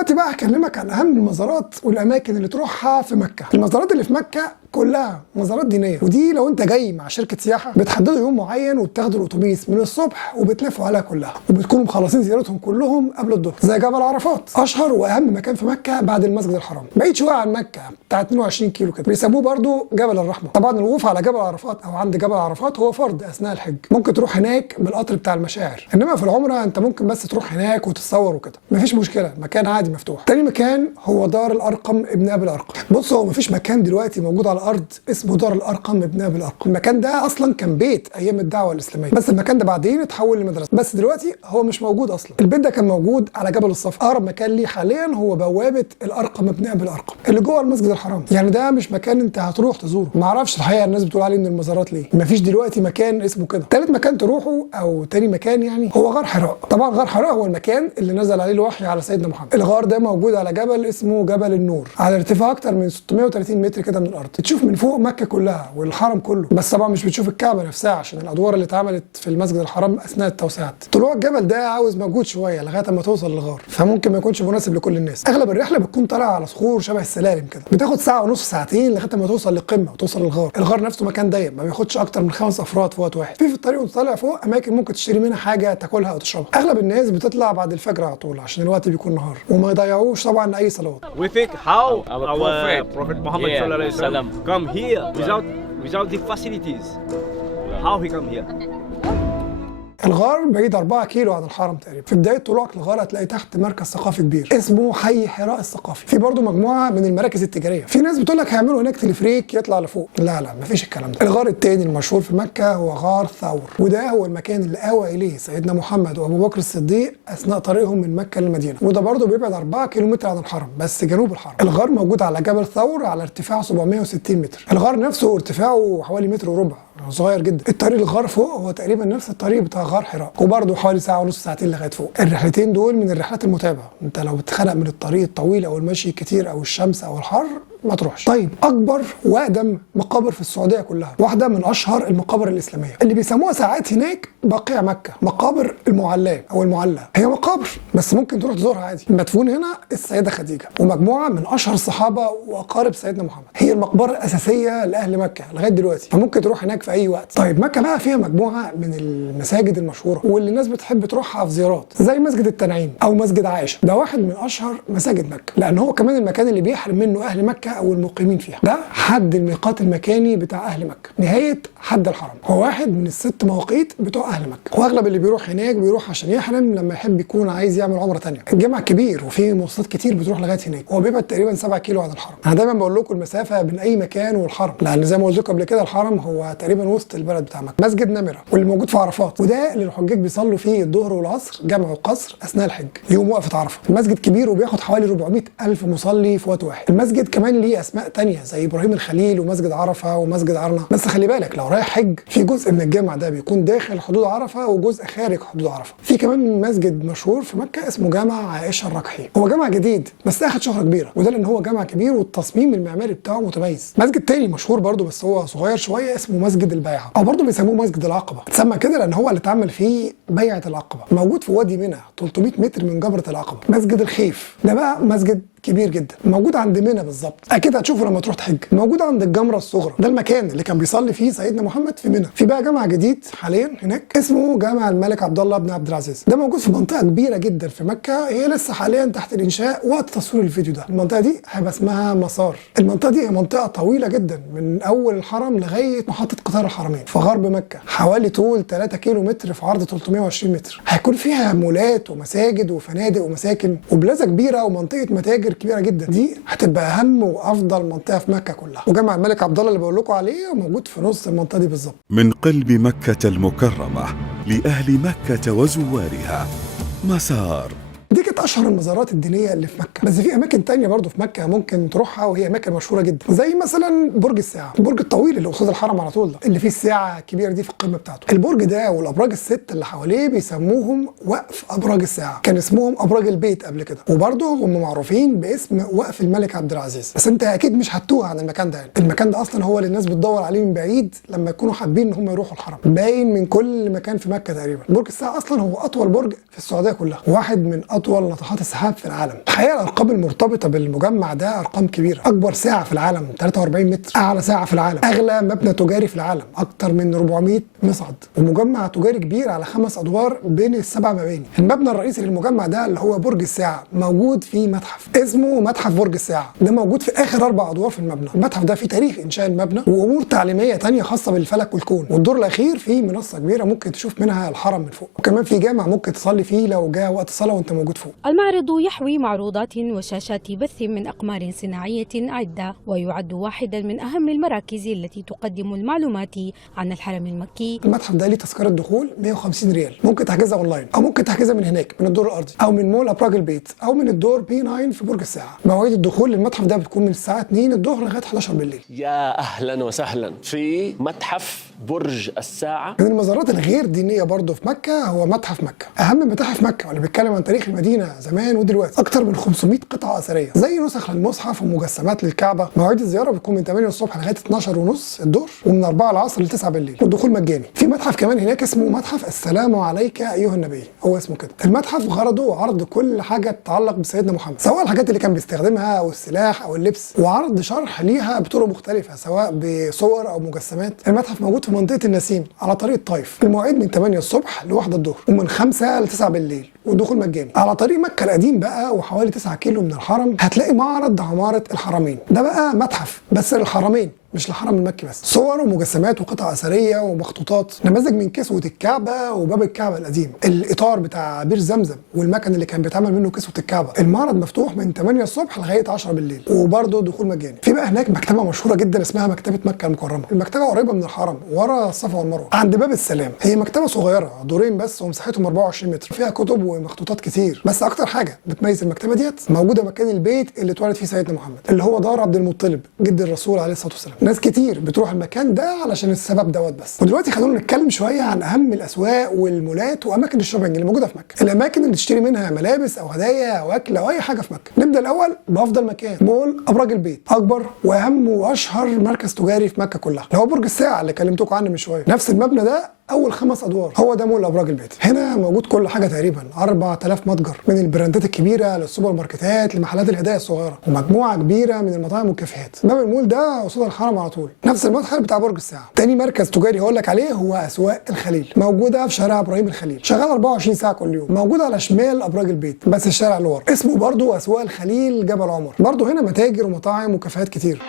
دلوقتي بقى هكلمك عن اهم المزارات والاماكن اللي تروحها في مكه. المزارات اللي في مكه كلها مزارات دينيه، ودي لو انت جاي مع شركه سياحه بتحددوا يوم معين وبتاخدوا الاتوبيس من الصبح وبتلفوا عليها كلها، وبتكونوا مخلصين زيارتهم كلهم قبل الظهر. زي جبل عرفات، اشهر واهم مكان في مكه بعد المسجد الحرام، بعيد شويه عن مكه بتاع 22 كيلو كده، بيسموه برضو جبل الرحمه. طبعا الوقوف على جبل عرفات او عند جبل عرفات هو فرض اثناء الحج، ممكن تروح هناك بالقطر بتاع المشاعر، انما في العمره انت ممكن بس تروح هناك وتتصور وكده، مفيش مشكله، مكان عادي مفتوح. تاني مكان هو دار الارقم ابن ابي الارقم. بص، هو مفيش مكان دلوقتي موجود على الارض اسمه دار الارقم ابن ابي الارقم. المكان ده اصلا كان بيت ايام الدعوه الاسلاميه، بس المكان ده بعدين اتحول لمدرسه، بس دلوقتي هو مش موجود اصلا. البيت ده كان موجود على جبل الصفا. اقرب مكان ليه حاليا هو بوابه الارقم ابن ابي الارقم اللي جوه المسجد الحرام، يعني ده مش مكان انت هتروح تزوره. ما اعرفش الحقيقه الناس بتقول عليه من المزارات ليه، مفيش دلوقتي مكان اسمه كده. ثالث مكان تروحه او تاني مكان يعني هو غار حراء. طبعا غار حراء هو المكان اللي نزل عليه الوحي على سيدنا محمد. الغار ده موجود على جبل اسمه جبل النور، على ارتفاع اكتر من 630 متر كده من الارض. تشوف من فوق مكه كلها والحرم كله، بس طبعا مش بتشوف الكعبه نفسها عشان الادوار اللي اتعملت في المسجد الحرام اثناء التوسعات. طلوع الجبل ده عاوز مجهود شويه لغايه ما توصل للغار، فممكن ما يكونش مناسب لكل الناس. اغلب الرحله بتكون طالعه على صخور شبه السلالم كده، بتاخد ساعه ونص ساعتين لغايه ما توصل للقمه وتوصل للغار. الغار نفسه مكان ضيق، ما بياخدش اكتر من 5 افراد في وقت واحد. في الطريق وانت طالع فوق اماكن ممكن تشتري منها حاجه تاكلها او تشربها. اغلب الناس بتطلع بعد الفجر على طول عشان الوقت بيكون نهار، وما يضيعوش طبعا اي صلوات. We think how our Prophet Muhammad sallallahu alaihi wasallam come here without the facilities. How he come here? الغار بعيد 4 كيلو عن الحرم تقريبا. في بدايه طلوعك للغار هتلاقي تحت مركز ثقافي كبير اسمه حي حراء الثقافي. في برضه مجموعه من المراكز التجاريه. في ناس بتقول لك هيعملوا هناك تلفريك يطلع لفوق. لا مفيش الكلام ده. الغار الثاني المشهور في مكه هو غار ثور، وده هو المكان اللي اوى اليه سيدنا محمد وابو بكر الصديق اثناء طريقهم من مكه للمدينه، وده برضه بيبعد 4 كيلومتر عن الحرم بس جنوب الحرم. الغار موجود على جبل ثور على ارتفاع 760 متر. الغار نفسه ارتفاعه حوالي متر وربع، صغير جدا. الطريق الغار فوق هو تقريبا نفس الطريق بتاع غار حراء، وبرضه حوالي ساعه ونص ساعتين لغايه فوق. الرحلتين دول من الرحلات المتعبه، انت لو بتخنق من الطريق الطويل او المشي الكتير او الشمس او الحر ما تروحش. طيب، اكبر واقدم مقابر في السعوديه كلها، واحده من اشهر المقابر الاسلاميه اللي بيسموها ساعات هناك بقيع مكه، مقابر المعلاه او المعلى. هي مقابر بس ممكن تروح تزورها عادي. المدفون هنا السيده خديجه ومجموعه من اشهر الصحابه واقارب سيدنا محمد. هي المقبره الاساسيه لاهل مكه لغايه دلوقتي، فممكن تروح هناك في اي وقت. طيب، مكه بقى فيها مجموعه من المساجد المشهوره واللي الناس بتحب تروحها في زيارات، زي مسجد التنعيم او مسجد عائشه. ده واحد من اشهر مساجد مكه، لان هو كمان المكان اللي بيحرم منه اهل مكه او المقيمين فيها. ده حد الميقات المكاني بتاع اهل مكه، نهايه حد الحرم. هو واحد من ال6 مواقيت بتوع اهل مكه، واغلب اللي بيروح هناك بيروح عشان يحرم لما يحب يكون عايز يعمل عمره ثانيه. الجامع كبير وفيه مواصلات كتير بتروح لغايه هناك. هو بيبعد تقريبا 7 كيلو عن الحرم. انا دايما بقول لكم المسافه بين اي مكان والحرم، لان زي ما قلت لكم قبل كده الحرم هو تقريبا وسط البلد بتاع مكه. مسجد نمره واللي موجود في عرفات، وده اللي الحجاج بيصلوا فيه الظهر والعصر جمع وقصر اثناء الحج يوم وقفه عرفه. المسجد كبير وبياخد حوالي 400 الف مصلي في وقت واحد. المسجد كمان ليه اسماء تانية زي ابراهيم الخليل ومسجد عرفه ومسجد عرنه. بس خلي بالك لو رايح حج في جزء من الجامع ده بيكون داخل حدود عرفه وجزء خارج حدود عرفه. في كمان مسجد مشهور في مكه اسمه جامع عائشه الركحي. هو جامع جديد بس اخد شهره كبيره، وده لان هو جامع كبير والتصميم المعماري بتاعه متميز. مسجد تاني مشهور برضه بس هو صغير شويه اسمه مسجد البيعه، او برضه بيسموه مسجد العقبه. اتسمى كده لان هو اللي اتعمل فيه بيعه العقبه، موجود في وادي منى 300 متر من جبره العقبه. مسجد الخيف ده بقى مسجد كبير جدا، موجود عند منى بالظبط، اكيد هتشوفه لما تروح تحج. موجود عند الجمره الصغرى، ده المكان اللي كان بيصلي فيه سيدنا محمد في منى. في بقى جامع جديد حاليا هناك اسمه جامع الملك عبد الله بن عبد العزيز. ده موجود في منطقه كبيره جدا في مكه، هي لسه حاليا تحت الانشاء وقت تصوير الفيديو ده. المنطقه دي هيبقى اسمها مسار. المنطقه دي هي منطقه طويله جدا من اول الحرم لغايه محطه قطار الحرمين في غرب مكه، حوالي طول 3 كيلو متر في عرض 320 متر. هيكون فيها مولات ومساجد وفنادق ومساكن وبلازا كبيره ومنطقه متاجر كبيره جدا. دي هتبقى اهم وافضل منطقه في مكه كلها. وجامع الملك عبد الله اللي بقول لكم عليه موجود في نص المنطقه دي بالظبط. من قلب مكه المكرمه لاهل مكه وزوارها، مسار. دي كانت اشهر المزارات الدينيه اللي في مكه، بس في اماكن تانية برضو في مكه ممكن تروحها وهي اماكن مشهوره جدا، زي مثلا برج الساعه، البرج الطويل اللي قصاد الحرم على طول ده، اللي فيه الساعه الكبيره دي في القمه بتاعته. البرج ده والابراج ال6 اللي حواليه بيسموهم وقف ابراج الساعه، كان اسمهم ابراج البيت قبل كده، وبرضو هم معروفين باسم وقف الملك عبد العزيز. بس انت اكيد مش هتوه عن المكان ده يعني. المكان ده اصلا هو اللي الناس بتدور عليه من بعيد لما يكونوا حابين ان هم يروحوا الحرم، باين من كل مكان في مكه تقريبا. برج الساعه اصلا هو اطول برج في السعوديه كلها، واحد من اطول ناطحات السحاب في العالم. الحقيقه الارقام المرتبطه بالمجمع ده ارقام كبيره. اكبر ساعه في العالم 43 متر، اعلى ساعه في العالم، اغلى مبنى تجاري في العالم اكتر من 400 مصعد، ومجمع تجاري كبير على 5 ادوار بين السبع مباني. المبنى الرئيسي للمجمع ده اللي هو برج الساعه موجود في متحف اسمه متحف برج الساعه، ده موجود في اخر 4 ادوار في المبنى. المتحف ده فيه تاريخ انشاء المبنى وامور تعليميه تانية خاصه بالفلك والكون، والدور الاخير فيه منصه كبيره ممكن تشوف منها الحرم من فوق، وكمان في جامع ممكن تصلي فيه لو جاء وقت الصلاه وانت موجود فوق. المعرض يحوي معروضات وشاشات بث من أقمار صناعية عدة، ويعد واحدا من أهم المراكز التي تقدم المعلومات عن الحرم المكي. المتحف ده ليه تذكره دخول 150 ريال، ممكن تحجزها اونلاين او ممكن تحجزها من هناك من الدور الارضي او من مول ابراج البيت او من الدور بي 9 في برج الساعه. مواعيد الدخول للمتحف ده بتكون من الساعه 2 الظهر لغايه 11 بالليل. يا اهلا وسهلا في متحف برج الساعه. من المزارات الغير دينيه برضه في مكه هو متحف مكه، اهم متاحف مكه واللي بيتكلم عن تاريخ المدينه زمان ودلوقتي. اكتر من 500 قطعه اثريه زي نسخ للمصحف ومجسمات للكعبه. مواعيد الزياره بتكون من 8 الصبح لغايه 12 ونص الظهر، ومن 4 العصر ل 9 بالليل، والدخول مجاني. في متحف كمان هناك اسمه متحف السلام عليك ايها النبي، هو اسمه كده. المتحف غرضه عرض كل حاجه تتعلق بسيدنا محمد، سواء الحاجات اللي كان بيستخدمها او السلاح او اللبس، وعرض شرح ليها بطرق مختلفه سواء بصور او مجسمات. المتحف موجود في منطقه النسيم على طريق الطايف. المواعيد من 8 الصبح ل1 الظهر، ومن 5 ل 9 بالليل، والدخول مجاني. على طريق مكه القديم بقى وحوالي 9 كيلو من الحرم هتلاقي معرض عماره الحرمين، ده بقى متحف بس للحرمين مش الحرم المكي بس، صور ومجسمات وقطع اثريه ومخطوطات، نماذج من كسوه الكعبه وباب الكعبه القديم، الاطار بتاع بير زمزم والمكن اللي كان بيتعمل منه كسوه الكعبه. المعرض مفتوح من 8 الصبح لغايه 10 بالليل، وبرضه دخول مجاني. في بقى هناك مكتبه مشهوره جدا اسمها مكتبه مكه المكرمه. المكتبه قريبه من الحرم ورا الصفا والمروه عند باب السلام. هي مكتبه صغيره دورين بس ومساحتهم 24 متر، فيها كتب ومخطوطات كتير، بس اكتر حاجه بتميز المكتبه ديت موجوده مكان البيت اللي اتولد فيه سيدنا محمد، اللي هو دار عبد المطلب جد الرسول عليه الصلاه والسلام. ناس كتير بتروح المكان ده علشان السبب دوت بس. ودلوقتي خلونا نتكلم شويه عن اهم الاسواق والمولات واماكن الشوبينج اللي موجوده في مكه، الاماكن اللي تشتري منها ملابس او هدايا او اكل او اي حاجه في مكه. نبدا الاول بافضل مكان، مول ابراج البيت، اكبر واهم واشهر مركز تجاري في مكه كلها، اللي هو برج الساعه اللي كلمتكم عنه من شويه. نفس المبنى ده اول 5 ادوار، هو ده مول ابراج البيت. هنا موجود كل حاجه تقريبا، 4000 متجر، من البراندات الكبيره للسوبر ماركتات لمحلات الهدايا الصغيره، ومجموعه كبيره من المطاعم والكافيهات. باب المول ده قصاد الحرم على طول، نفس المدخل بتاع برج الساعه. تاني مركز تجاري هقول لك عليه هو اسواق الخليل، موجوده في شارع ابراهيم الخليل، شغال 24 ساعه كل يوم، موجود على شمال ابراج البيت بس الشارع اللي ورا، اسمه برضه اسواق الخليل جبل عمر. برضه هنا متاجر ومطاعم وكافيهات كتير.